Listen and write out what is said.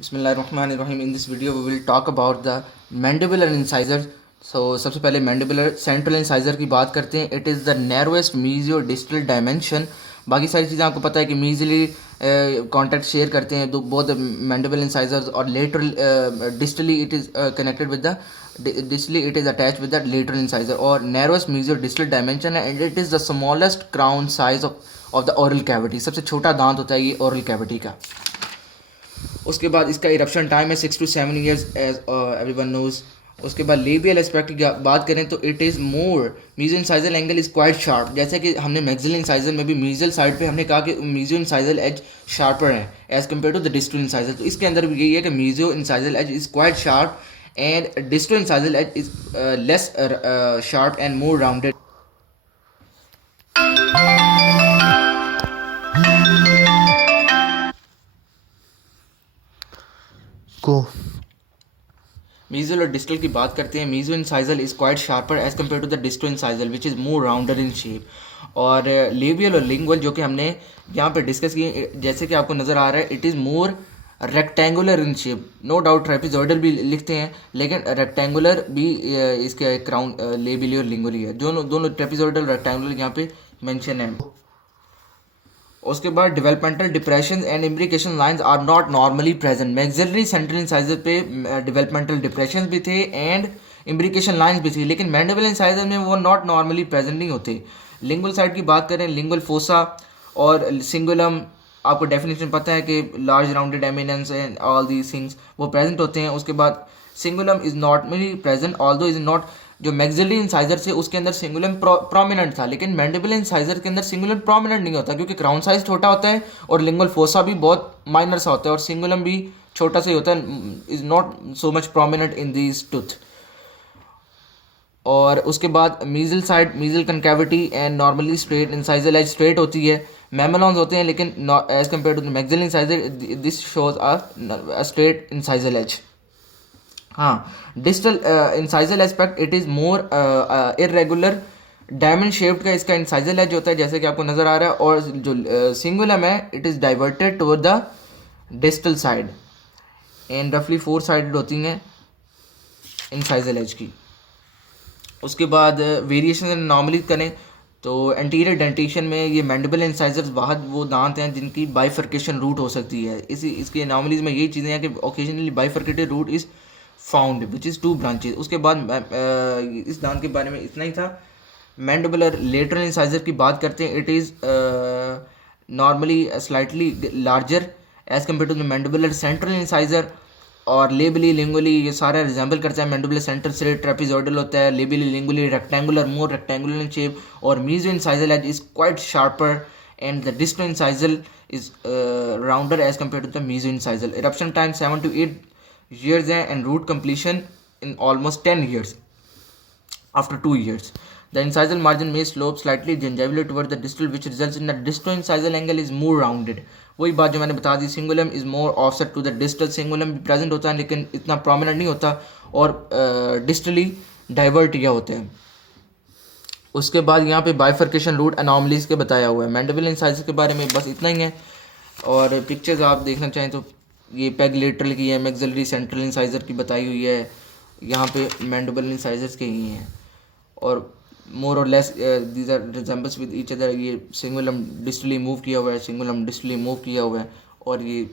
Bismillahirrahmanirrahim. In this video we will talk about the mandibular incisor. So सबसे पहले mandibular central incisor की बात करते हैं. It is the narrowest mesiodistal dimension. बाकी सारी चीज़ें आपको पता है कि मीजली कॉन्टैक्ट शेयर करते हैं तो बोथ मैंडिबल इंसाइजर्स और lateral distally it is connected with the distally it is attach with the lateral incisor और नैरोएस्ट मीजियोडिस्टल डायमेंशन है and it is the smallest crown size of the oral cavity. सबसे छोटा दांत होता है ये oral cavity का. उसके बाद इसका इरप्शन टाइम है 6 to 7 years as everyone knows. उसके बाद लेबियल एस्पेक्ट की बात करें तो it is more mesio incisal angle is quite sharp. जैसे कि हमने मैक्सिलर इंसाइजर में भी मीजियल साइड पे हमने कहा कि मीजियो इंसाइजल एज शार्पर है as compare to the distal incisal. तो इसके अंदर भी यही है कि mesio incisal edge is quite sharp and distal incisal edge is less sharp and more rounded. को मीजल और डिस्टल की बात करते हैं. Mesio incisal is quite sharper as compare to the distal incisal which is more rounder in shape. और labial और lingual जो कि हमने यहाँ पर डिस्कस किए जैसे कि आपको नज़र आ रहा है it is more rectangular in shape. No doubt trapezoidal भी लिखते हैं लेकिन रेक्टेंगुलर भी इसके क्राउन लेबियल और लिंगुअली है. दोनों दोनों ट्रेपेजॉइडल रेक्टेंगुलर यहाँ पे मेंशन है. उसके बाद developmental depression and imbrication lines are not normally present. Maxillary central incisor पे डेवलपमेंटल डिप्रेशन भी थे एंड इम्प्रिकेशन लाइंस भी थी लेकिन मैंडिबल इंसाइजर में वो नॉट नॉर्मली प्रेजेंट नहीं होते. लिंगुअल साइड की बात करें लिंगुअल फोसा और सिंगुलम आपको डेफिनेशन पता है कि large rounded eminence and all these things वो प्रेजेंट होते हैं. उसके बाद cingulum is normally present although is not. जो मैक्सिलरी इंसाइजर से उसके अंदर सिंगुलम प्रोमिनेंट था लेकिन मैंडिबल इंसाइजर के अंदर सिंगुलम प्रोमिनेंट नहीं होता क्योंकि क्राउन साइज छोटा होता है और लिंगुअल फोसा भी बहुत माइनर सा होता है और सिंगुलम भी छोटा सा ही होता है. Is not so much prominent in this tooth. और उसके बाद mesial side mesial concavity and normally straight incisal edge straight होती है. मैमेलॉन्स होते हैं लेकिन as compare to the maxillary incisor this shows a straight incisal edge. हाँ, distal incisal aspect it is more irregular diamond shaped का इसका incisal as होता है जैसे कि आपको नज़र आ रहा है. और जो सिंगुलम है it is diverted toward the distal side and रफली 4 साइडेड होती हैं इंसाइजल एज की. उसके बाद वेरिएशन नॉर्मली करें तो एंटीरियर डेंटेशन में ये मैंडिबल इंसाइजर्स वाहद वो दांत हैं जिनकी बाइफर्केशन रूट हो सकती है. इसके नॉर्मलीज में यही चीज़ें हैं कि occasionally bifurcated root is found which is 2 branches. उसके बाद इस दांत के बारे में इतना ही था. मैंडिबुलर लेटरल इंसाइजर की बात करते हैं it is normally slightly larger as compare to the mandibular central incisor. और लेबली लिंगुअली ये सारा रिजेंबल करता है. मैंडिबुलर सेंटर से ट्रेपेजॉइडल होता है. Labially lingually rectangular more rectangular in shape. और mesio incisal edge is quite sharper and the distal incisal is rounder edge compare to the mesio incisal. Eruption time 7 to 8 years and root completion in almost 10 years after 2 years. The incisal margin may slope slightly gingival toward the distal which results in the distal incisal angle is more rounded. वही बात जो मैंने बता दी cingulum is more offset to the distal. Cingulum भी present होता है लेकिन इतना प्रोमिनेंट नहीं होता और डिस्टली डाइवर्ट किया होते हैं. उसके बाद यहाँ पे बाइफर्केशन रूट अनॉमलीज के बताया हुआ है. मैंडिबल इंसाइजर के बारे में बस इतना ही है. और पिक्चर्स आप देखना चाहें तो ये पेग लेटरल की है. मैक्सिलरी सेंट्रल इंसाइजर की बताई हुई है. यहाँ पे मैंडिबल इंसाइजर्स के ही हैं और मोर और less these are resembles with each other. ये सिंगुलम डिस्टली मूव किया हुआ है. सिंगुलम डिस्टली मूव किया हुआ है और ये